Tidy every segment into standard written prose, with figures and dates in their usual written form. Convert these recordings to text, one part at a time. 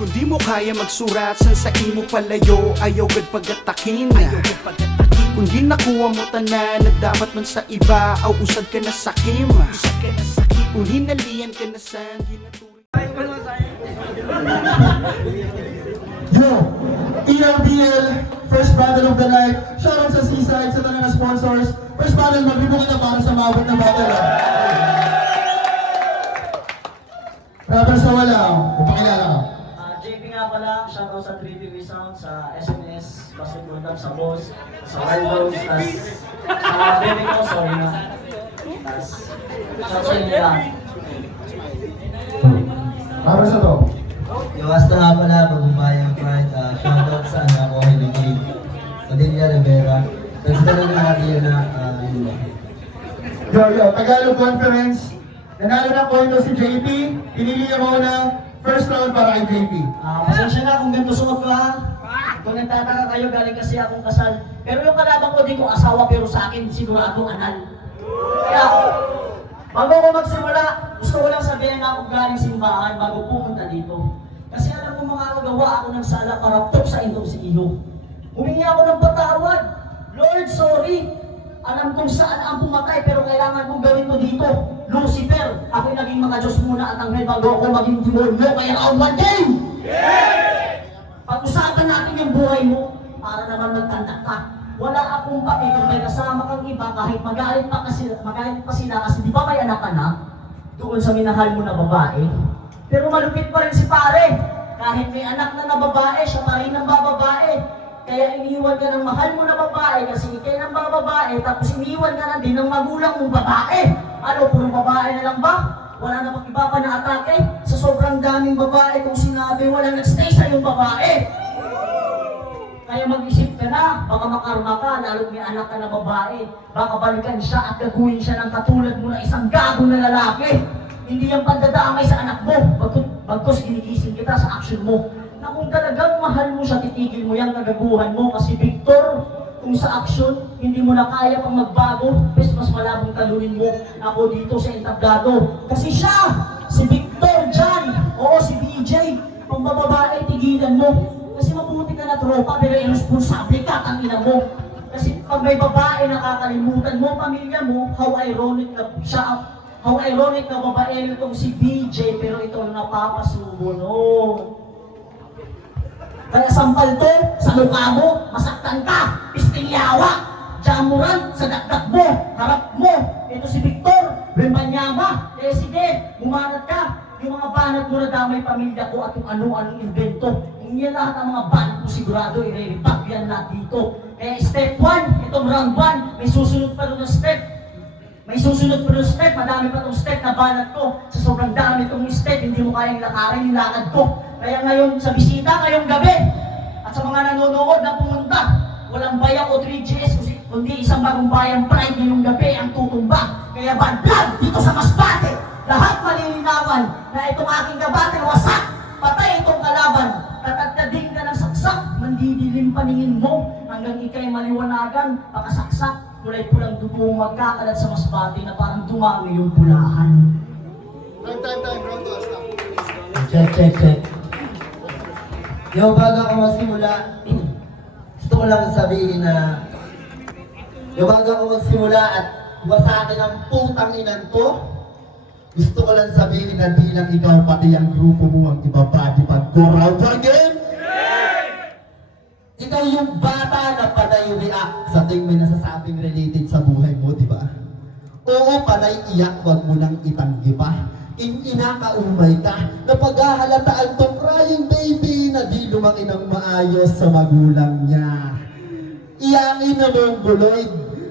Kung di mo kaya magsurat san sa imo palayo, ayaw gad pagatakin. Kung di nakuha mo tanan na dapat man sa iba, aw usad ka na sakim. Kung hinalian ka na san ginaturi. Yo, ERBL, first battle of the night. Shoutout sa Seaside, sa tanang na sponsors. First battle, magbibuka na para sa mabot na battle. Rapper sa wala, upakilala ka. JP nga pala, shoutout sa 3TV Sound, sa SNS, Basketball Club, sa Boss, sa Wild Rose, sa baby ko, sorry na. Shoutout sa inyo lang. Rapper sa to. Iwasta nga pala, Bagumbayang Pride, shoutout sa anak ko, Henry Padilla Rivera. Thanks na lang lahat yun na, yun lang. Yo, Tagalog Conference. Nanalo ng pointo si JP. Pinili niya muna first round para kay JP. Pasensya na kung ganito suot ko ha. Kung nagtataka kayo, galing kasi akong kasal. Pero yung kalaban ko, di ko asawa, pero sa akin, siguradong anal. Kaya, bago ko magsimula, gusto ko lang sabihin na ako galing simbahan bago pumunta dito. Kasi alam ko makakagawa ako ng sala para tok sa intong si iyo. Humingi ako ng patawad. Lord, sorry. Alam kong saan ang pumatay, pero kailangan kong gawin to dito. Lucifer, ako'y naging mga Diyos muna at anghel bago ako maging demonyo, kaya ako one day! Pag-usapan natin yung buhay mo para naman magtanda ka. Wala akong pake kung may kasama kang iba kahit magalit pa sila kasi di ba may anak ka na doon sa minahal mo na babae. Pero malupit pa rin si pare. Kahit may anak na babae, siya pa rin ang bababae. Kaya iniwan ka ng mahal mo na babae kasi ikay ng babae, tapos iniwan ka na din ng magulang mong babae. Ano, puro babae na lang ba? Wala na pang iba pa na atake? Sa sobrang daming babae kung sinabi, walang nagstay sa iyong babae. Kaya mag-isip ka na, baka makarma ka, lalo't may anak ka na babae. Baka balikan siya at gagawin siya ng katulad mo na isang gago na lalaki. Hindi yan pandadamay sa anak mo, bagkos ginigising kita sa action mo. Na kung talagang mahal mo siya, titigil mo yung kagaguhan mo. Kasi Victor, kung sa action, hindi mo na kaya pang magbago, mas malabong talunin mo ako dito sa entablado. Kasi siya, si Victor dyan, oo si BJ, kung bababae, tigilan mo. Kasi mabuti ka na tropa, pero irresponsable ka, tangina mo. Kasi pag may babae nakakalimutan mo, pamilya mo, how ironic na siya, how ironic na babae nitong si BJ, pero ito ang napapasubo, no? Kaya sampal to, sa mukha mo, masaktan ka, pistingyawa, jamuran, sa dakdak mo, harap mo. Ito si Victor, Remanyama, sige, bumanat ka. Yung mga banat mo na damay pamilya ko at yung ano-anong invento. Hindi lahat ang mga banat mo sigurado, i-repag yan lahat dito. Kaya step 1, itong round 1, may susunod pa doon na step. May susunod pa doon step, madami pa itong step na banat ko. Sa sobrang dami itong step, hindi mo kayang lakarin yung lakad ko. Kaya ngayon sa bisita, ngayong gabi, at sa mga nanonood na pumunta, walang bayak o 3GS, kundi isang Bagumbayang Pride ngayong gabi ang tutumba. Kaya bad blood dito sa Masbate, lahat malilinawan na itong aking gabatin wasak, patay itong kalaban. Tatagtading ka ng saksak, mandidilim paningin mo, hanggang ikay maliwanagan, pakasaksak, kulay pulang dugo magkakalat sa Masbate na parang dumami yung pulahan. Time, round to us now. Check. Yo, bago ako magsimula, gusto ko lang sabihin na bago ako magsimula at wasakin ang putang inan ko, gusto ko lang sabihin na di lang ikaw pati ang grupo mo ang ibabadi pag go round again. Ikaw yung bata na panay react sa ting may nasasabing related sa buhay mo, di ba? Oo, panay iyak, wag mo nang itanggi pa. Inakaumay ka, napaghahalataan tong crying baby na di lumaki ng maayos sa magulang niya. Iyakin na mong buloy,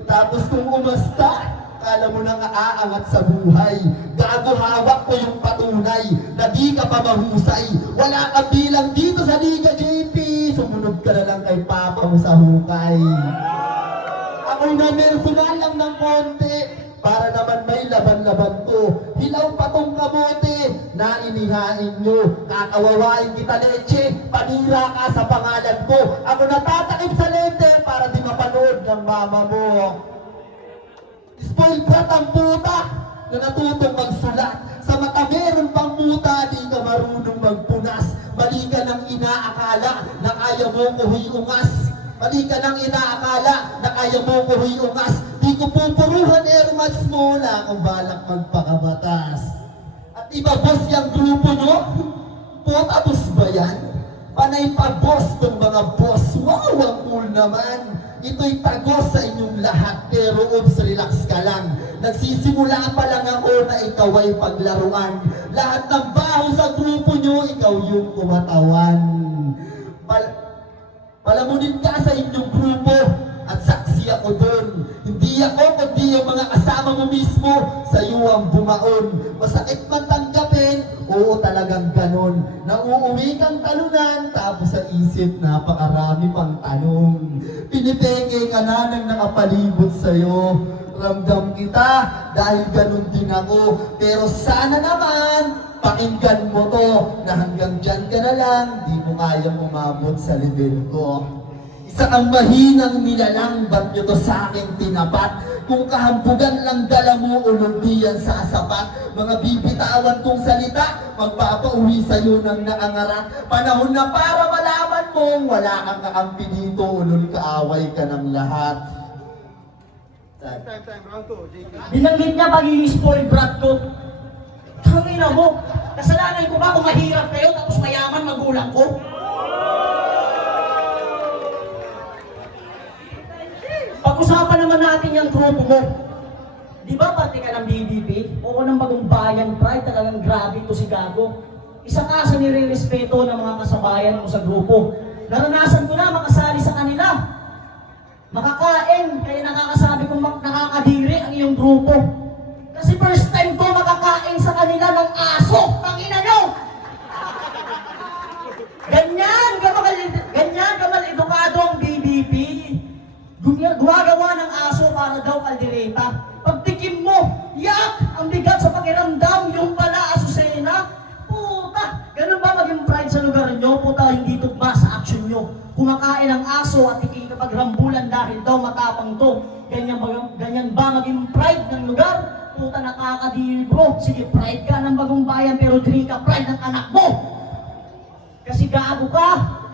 tapos kung umasta, kala mo nang aangat sa buhay. Gago hawak ko yung patunay, na di ka pa mahusay. Wala ka bilang dito sa Liga JP, sumunod ka na lang kay Papa mo sa hukay. Ako'y namersunal lang ng konti, para naman may laban-laban to. Hilaw pa tong kamote na inihain nyo. Kakawawain kita leche, panira ka sa pangalan ko. Ako natatakip sa lente para di mapanood ng mama mo. Spoiled brat ang puta na natutong magsulat. Sa mata meron pang puta, di ka marunong magpunas. Mali ka inaakala na kaya mo ko huyungas. Mali ka nang inaakala na kaya mo ko huyungas. Di ko pupuruhan airmats mo na kung balak magpakabatas. At iba boss yung grupo no? Puta boss ba yan? Panay pa boss tong mga boss. Wow, ang cool naman. Ito'y tagos sa inyong lahat, pero oops, relax ka lang. Nagsisimula pa lang ako na ikaw ay paglaruan. Lahat ng baho sa grupo nyo, ikaw yung kumatawan. Palamunin ka sa inyong grupo at saksi ako doon. Hindi ako, kundi yung mga kasama mo mismo sa iyo ang bumaon. Masakit man tanggapin, oo talagang ganon. Nauuwi kang talunan, tapos sa isip napakarami pang tanong. Pinipeke ka na ng nakapalibot sa'yo. Ramdam kita dahil ganon din ako. Pero sana naman, pakinggan mo to na hanggang dyan ka na lang, di mo kayang umabot sa level ko. Isa kang mahinang nilalang, ba't nyo to sa akin tinapat? Kung kahambugan lang dala mo, ulong di yan sasapat. Mga bibitawan kong salita, magpapauwi sa'yo ng naangarat. Panahon na para malaman mong wala kang kakampi dito, ulol kaaway ka ng lahat. Binanggit niya pagiging spoiled brat ko. Tangina mo, kasalanan ko ba kung mahirap kayo tapos mayaman magulang ko? Pag-usapan naman natin yung grupo mo. Di ba parte ka ng BBP? Oo, ng Bagong Bayan Pride, talagang grabe to si Gago. Isa ka sa nire-respeto ng mga kasabayan mo sa grupo. Naranasan ko na makasali sa kanila. Makakain, kaya nakakasabi kong nakakadiri ang iyong grupo. Kasi first time ko makakain sa kanila ng aso. Tangina nyo! Ganyan kamal edukado ang BBP. Gumagawa ng aso para daw kaldereta. Pagtikim mo, yak! Ang bigat sa pakiramdam, yung pala asusena. Puta! Ganun ba maging pride sa lugar nyo? Puta, hindi tugma sa action nyo. Kumakain ang aso at ikikapagrambulan dahil daw matapang to. Ganyan ba maging pride ng lugar? Puta, nakakadiri bro. Sige, pride ka ng Bagong Bayan pero di ka pride ng anak mo. Kasi gago ka.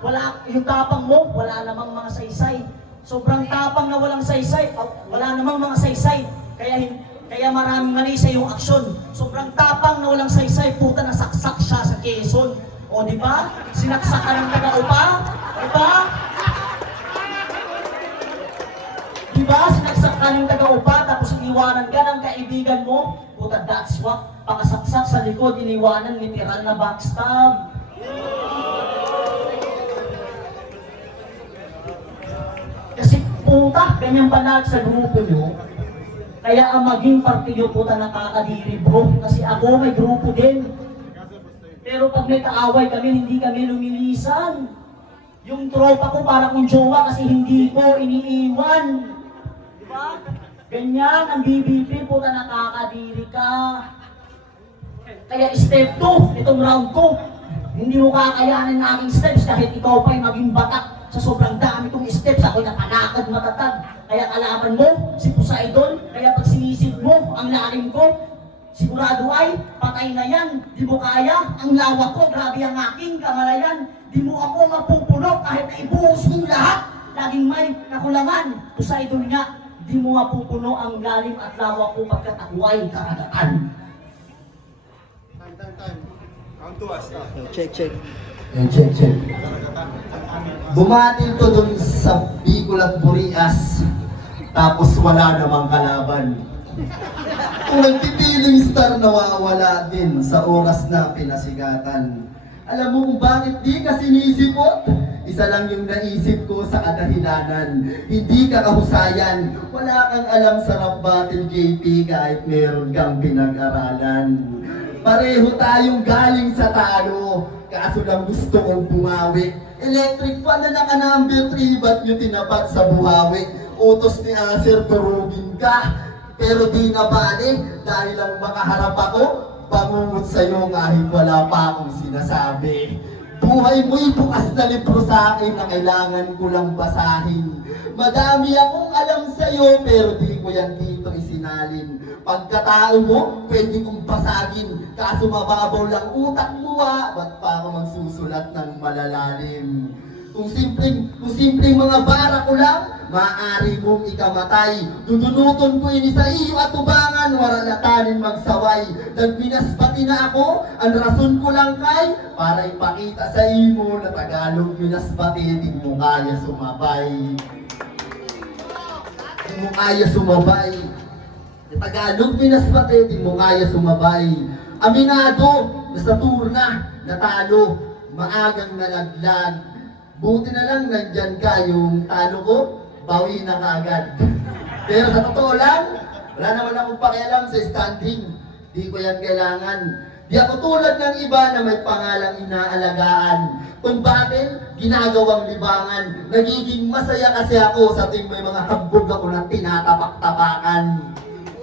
Wala, yung tapang mo, wala namang mga saysay. Sobrang tapang na walang saysay. Wala namang mga saysay. Kaya maraming mali sa iyong aksyon. Sobrang tapang na walang saysay. Puta, nasaksak siya sa Quezon. O, di ba? Sinaksak ka ng taga-upa. Di ba? Di ba? Sinaksak ka ng taga-upa tapos iniwanan ka ng kaibigan mo. Puta, that's what? Pakasaksak sa likod, iniwanan, literal na backstab. Kasi puta, ganyan ba lahat sa grupo nyo? Kaya ang maging partiyo puta nakakadiri bro. Kasi ako may grupo din. Pero pag may kaaway kami, hindi kami lumilisan. Yung tropa ko para kung jowa kasi hindi ko iniiwan. Diba? Ganyan ang BBP puta nakakadiri ka. Kaya step 2, itong round 2, hindi mo kakayanin na aking steps kahit ikaw pa'y maging batak. Sa sobrang dami kong steps, ako'y napanakad matatag. Kaya kalaban mo, si Poseidon, kaya pag sinisid mo ang lalim ko, sigurado ay patay na yan. Di mo kaya, ang lawak ko, grabe ang aking kamalayan. Di mo ako mapupuno kahit na ibuhos mong lahat. Laging may kakulangan. Poseidon nga, di mo mapupuno ang lalim at lawak ko pagkat ako ay karagatan. Time. Count to us. Check. Bumatil to dun sa Bicol at Burias, tapos wala namang kalaban. Kung nagpipiling star, nawawala din sa oras na pinasigatan. Alam mo kung bakit di ka sinisipot? Isa lang yung naisip ko sa kadahilanan. Hindi ka kahusayan. Wala kang alam sa rap battle, JP, kahit meron kang pinag-aralan. Pareho tayong galing sa talo, kaso lang gusto kong bumawi. Electric fan na naka-number 3, ba't nyo tinapat sa buhawi? Utos ni Acer, turugin ka, pero di na bali, dahil lang makaharap ako, bangungot sa'yo kahit wala pa akong sinasabi. buhay mo'y bukas na libro sa akin na kailangan ko lang basahin. Madami akong alam sa'yo, pero di ko yan dito isinalin. Pagkatao mo, pwede kong basagin, kaso mababaw lang utak mo ba't pa ako magsusulat ng malalalim? Kung simpleng mga bara ko lang, maaari mong ikamatay. Dudunuton ko ini sa iyo at tubangan, waralatanin magsaway. Nagminasbati na ako, ang rason ko lang kay, para ipakita sa iyo na Tagalog minasbati, di mo kaya sumabay. Di mo kaya sumabay. Tagalog minasbati, di mo kaya sumabay. Aminado, nasa turna, natalo, maagang nalaglag. Buti na lang nandyan ka, yung talo ko, bawi na kaagad. Pero sa totoo lang, wala naman akong pakialam sa standing. Di ko yan kailangan. Di ako tulad ng iba na may pangalang inaalagaan. Kung battle, ginagawang libangan. Nagiging masaya kasi ako sa tuwing may mga hambog ako na tinatapak-tapakan.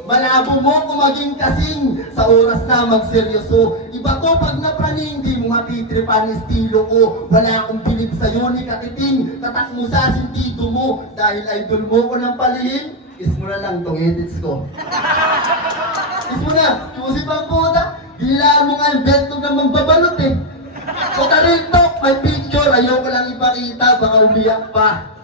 Malabo mo kung maging kasing sa oras na magseryoso. Iba ko pag napraning, di mo matitripan estilo ko. Wala akong bilib sa'yo ni katiting. Tatak mo sa sentido mo. Dahil idol mo ko ng palihim, kiss mo na lang tong edits ko. Kiss mo na, kusip ang puta. Gilaan mo nga yung bento na magbabalot eh. Puta rin to, may picture, ayoko lang ipakita, baka umiyak pa.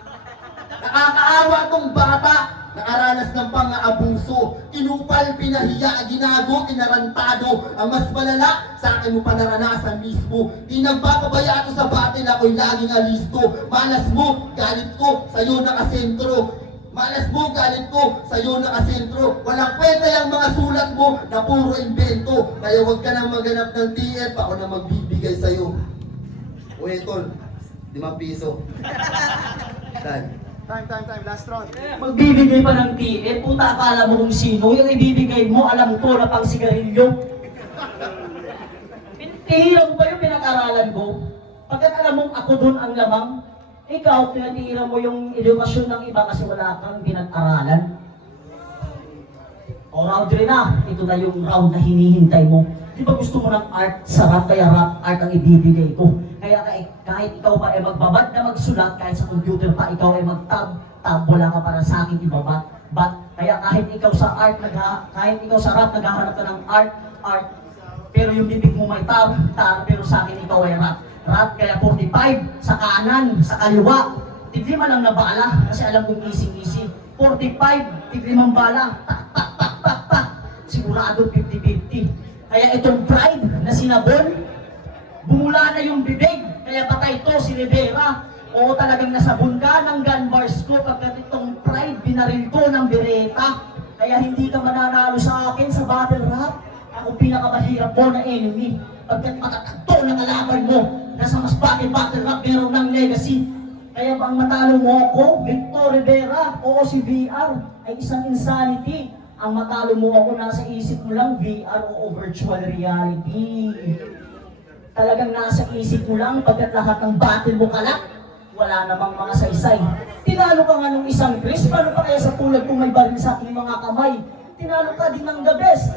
Nakakaawa tong bata. Nakaranas ng pang-aabuso, inupal, pinahiya, ginago, inarantado. Ang mas malala, sa akin mo pa naranasan mismo. Di nagpapabaya ito sa batil, ako'y laging alisto. Malas mo, galit ko, sa'yo nakasentro. Malas mo, galit ko, sa'yo nakasentro. Walang kwenta yung mga sulat mo na puro invento. Kaya huwag ka nang maganap ng TF, ako na magbibigay sa'yo. Uy, tol, 5 piso. Dahil. Time, last round. Magbibigay pa ng TF, puta akala mo kung sino, yung ibibigay mo, alam ko na pang sigarilyo. Tinihira mo ba yung pinag-aralan ko? Pagkat alam mong ako dun ang lamang, ikaw, tinatihira mo yung edukasyon ng iba kasi wala kang pinag-aralan. O round 3 na, ito na yung round na hinihintay mo. Di ba gusto mo ng art, sarap, kaya rap art ang ibibigay ko. Kaya kahit ikaw pa ay magbabad na magsulat, kahit sa computer pa ikaw ay mag-tab, wala ka para sa akin ibabat. Kaya kahit ikaw sa art, kahit ikaw sa rap, naghahanap ka ng art, pero yung bibig mo may tab, pero sa akin ikaw ay rap, kaya 45, sa kanan, sa kaliwa, tiglima lang na bala, kasi alam kong easy. 45, tiglimang bala, tak, sigurado 50-50. Kaya itong pride na sinabon, bumula na yung bibig, kaya patay to si Rivera. O talagang nasabon ka ng gun bars ko pagkat itong pride, binaril ko ng bereta. Kaya hindi ka mananalo sa akin sa battle rap. Ako pinakamahirap mo na enemy. Pagkat matatagto ng kalaban mo, nasa mas battle rap meron ng legacy. Kaya bang matalo mo ako, Victor Rivera, o si VR, ay isang insanity. Ang matalo mo ako, nasa isip mo lang, VR o virtual reality. Talagang nasa isip mo lang, pagkat lahat ng battle mo kalat, wala namang mga saysay. Tinalo ka nga nung isang Chris, paano pa kaya sa tulad kung may baril sa aking mga kamay? Tinalo ka din ng the best.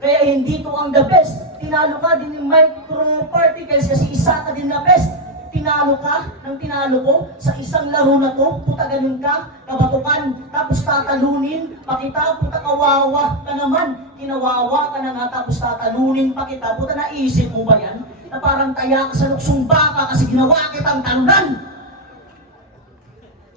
Kaya hindi to ang the best. Tinalo ka din ng microparticles kasi isa ka din na best. Tinalo ka ng tinalo ko sa isang laro na to, puta ganun ka, kabatukan, tapos tatalunin, pakita, puta kawawa ka naman, kinawawa ka na nga, tapos tatalunin, pakita, puta naisip mo ba yan? Na parang taya ka sa luksong baka kasi ginawa kitang talunan.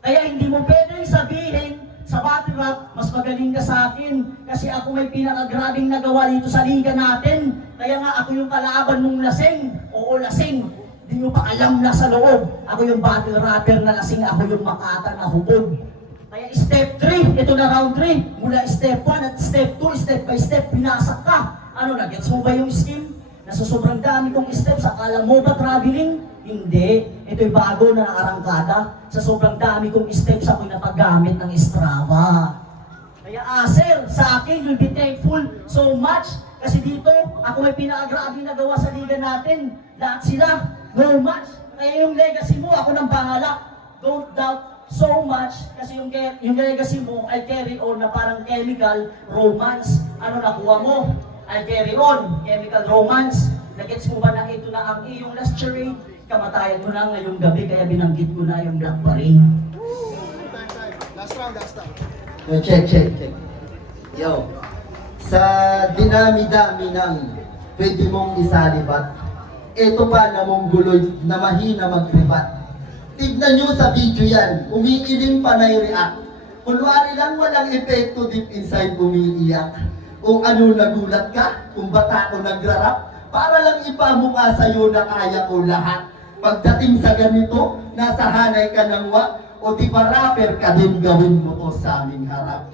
Kaya hindi mo pwedeng sabihin sa battle rap, mas magaling ka sa akin kasi ako may pinakagrabing nagawa dito sa liga natin. Kaya nga ako yung kalaban mong lasing, oo lasing. Di nyo pa alam na sa loob. Ako yung battle rapper na lasing, ako yung makata na hubog. Kaya step 3, ito na round 3. Mula step 1 at step 2, step by step, pinasak ka. Ano, nagets mo ba yung scheme? Nasa sobrang dami kong steps, akala mo ba traveling? Hindi. Ito'y bago na nakarangkada. Sa sobrang dami kong steps, ako'y napagamit ng Strava. Kaya sir, sa akin, you'll be thankful so much. Kasi dito, ako may pinakagrabe nagawa sa liga natin. Lahat sila, no match. Kaya yung legacy mo, ako nang bahala. Don't doubt so much. Kasi yung legacy mo ay carry on na parang chemical romance. Ano nakuha mo? Ay carry on, chemical romance. Nagets mo ba na ito na ang iyong last charade? Kamatayan mo na ngayong gabi, kaya binanggit ko na yung Black Parade. Yo, check. Yo, sa dinami-dami ng pwede mong isalibat, eto pa na mong guloy na mahina magribat. Tignan nyo sa video yan, umiiling pa na i-react. Kunwari lang walang epekto deep inside umiiyak. Kung ano nagulat ka, kung bata ko nagrarap, para lang ipamukha sa'yo na kaya ko lahat. Pagdating sa ganito, nasa hanay ka ng wak, o di ba rapper ka din gawin mo to sa aming harap.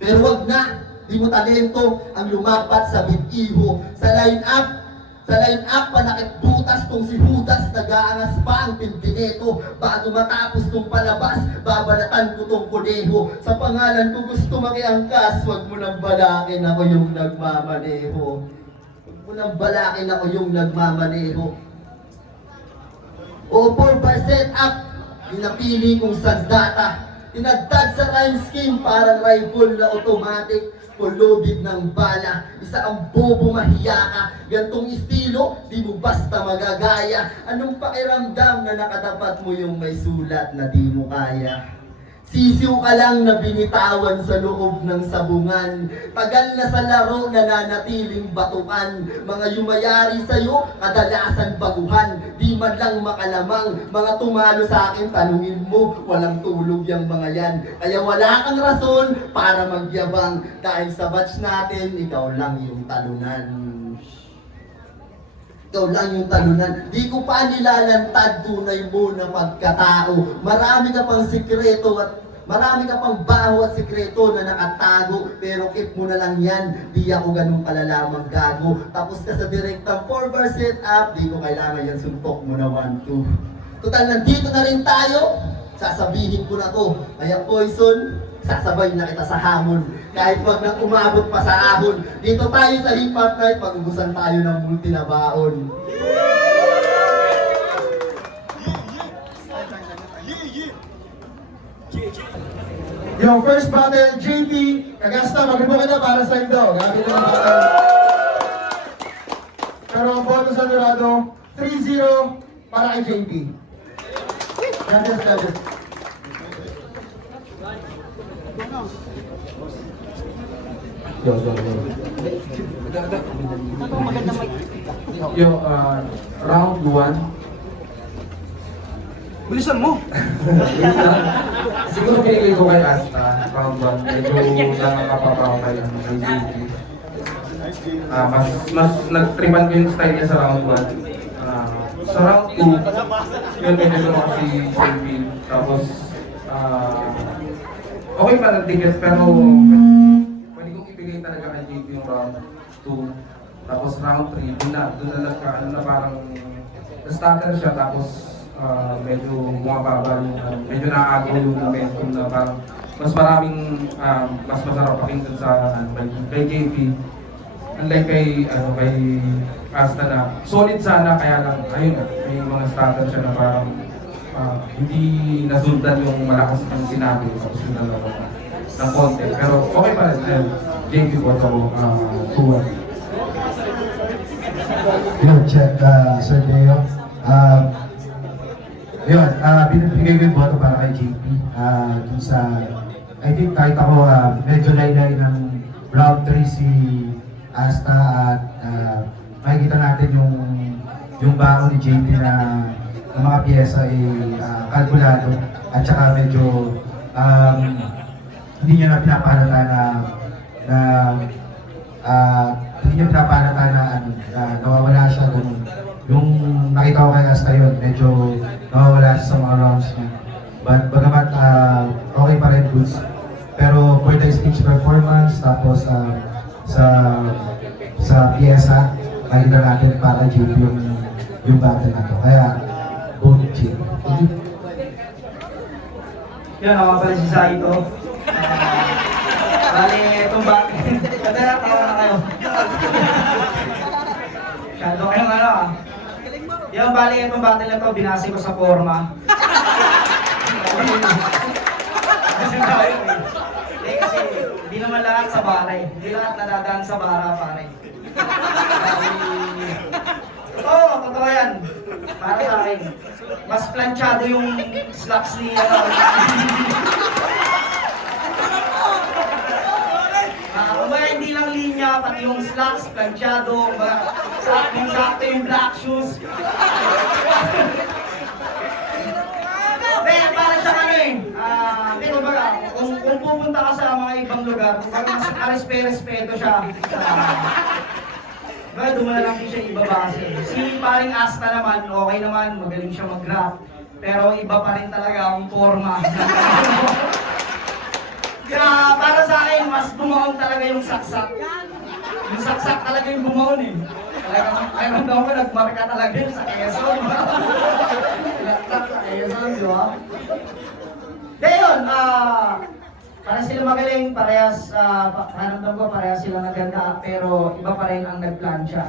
Pero wag na, di mo talento ang lumapat sa bitiho. Sa line-up panakit butas tong si Judas, nag-aangas pa ang pintineto. Bago matapos tong palabas, babalatan ko tong kuneho. Sa pangalan ko gusto makiangkas, wag mo nang balakin ako yung nagmamaneho. Wag mo nang balakin ako yung nagmamaneho. O 4% up, pinapili kong sandata. Tinagtad sa rhyme scheme, parang rifle na automatic, loaded ng bala. Isa ang bobo mahiya ka, gantong estilo, di mo basta magagaya. Anong pakiramdam na nakatapat mo yung may sulat na di mo kaya? Sisiw ka lang na binitawan sa loob ng sabungan. Tagal na sa laro nananatiling batukan. Mga yumayari sa'yo, kadalasan baguhan. Di man lang makalamang, mga tumalo sa akin, tanungin mo, walang tulog yung mga yan. Kaya wala kang rason para magyabang. Dahil sa batch natin, ikaw lang yung talunan. Ikaw lang yung talunan. Di ko pa nilalantad tunay mo na pagkatao. Marami ka pang sikreto at marami ka pang baho at sikreto na nakatago. Pero keep mo na lang yan. Di ako ganun kalalamang gago. Tapos ka sa direktang 4-bar setup. Di ko kailangan yan, suntok mo na 1-2. Total, nandito na rin tayo. Sasabihin ko na to. Kaya Poison, sasabay na kita sa hamon. Kahit wag nang umabot pa sa ahon. Dito tayo sa Hip Hop Night, pag-ubusan tayo ng multi na baon. Yung first battle, JP, Kagasta, mag-ibo ka na para sa daw. Gamit na ng battle. Pero ang bonus sa Dorado, 3-0 para kay JP. Judges. Round 1. Bilisan mo! Siguro pinigay ko kay Asta, round 1. Medyo nakakapapaw kay JP. Mas nag-tripan ko yung style niya sa round 1. Sa round 2, yun medyo ko si JP. Tapos, okay pa ng tickets pero pwede kong ibigay talaga kay JP yung round 2. Tapos round 3, doon na nagkaano na parang na-starter siya tapos medyo bumababa yung medyo nakakago yung momentum na parang mas maraming mas masarap pakinggan sa kay JP. Unlike kay Asta na solid sana kaya lang ayun may mga starter siya na parang hindi nasundan yung malakas ng sinabi tapos yung dalawa ng konti. Pero okay pa rin JP ko ito 2-1. Yun, check, Sir Deo. Yun, binibigay ko yung boto para kay JP. Dun sa, I think kahit ako, medyo laylay ng round 3 si Asta at makikita natin yung baon ni JP na ng mga piyesa ay kalkulado at saka medyo hindi niya na pinapahalata hindi niya pinapahalata na nawawala siya ganun. Yung nakita ko kay Asta yun, medyo nawawala siya sa mga rounds niya. But bagamat okay pa rin goods. Pero for the speech performance, tapos sa piyesa, makikita natin para JP yung battle na to. Kaya, vote JP. Yan, ako pala si Saito. Bali, itong battle. Tawa na kayo. Shadow kayong ano ah. Yung bali, itong battle na to, binasi ko sa forma. Kasi hindi naman lahat sa baray. Hindi lahat nadadaan sa bara, pare. totoo yan. Para sa akin. Mas planchado yung slacks ni kumbaga hindi lang linya, pati yung slacks, planchado, kumbaga sakto yung black shoes. Pero para sa ano eh, pero baga, kung pupunta ka sa mga ibang lugar, kumbaga mas karespeto siya. Baga doon mo na lang din siya ibabase. Si paring Asta naman, okay naman, magaling siya mag-rap. Pero iba pa rin talaga ang forma. Kaya para sa akin, mas bumaon talaga yung saksak. Yung saksak talaga yung bumaon eh. Talagang daw ko nagmarka talaga yun sa Quezon. Nagtak sa Quezon, di ba? Kaya yun, para sila magaling, parehas, pakiramdam ko, parehas sila naganda, pero iba pa rin ang nagplansya.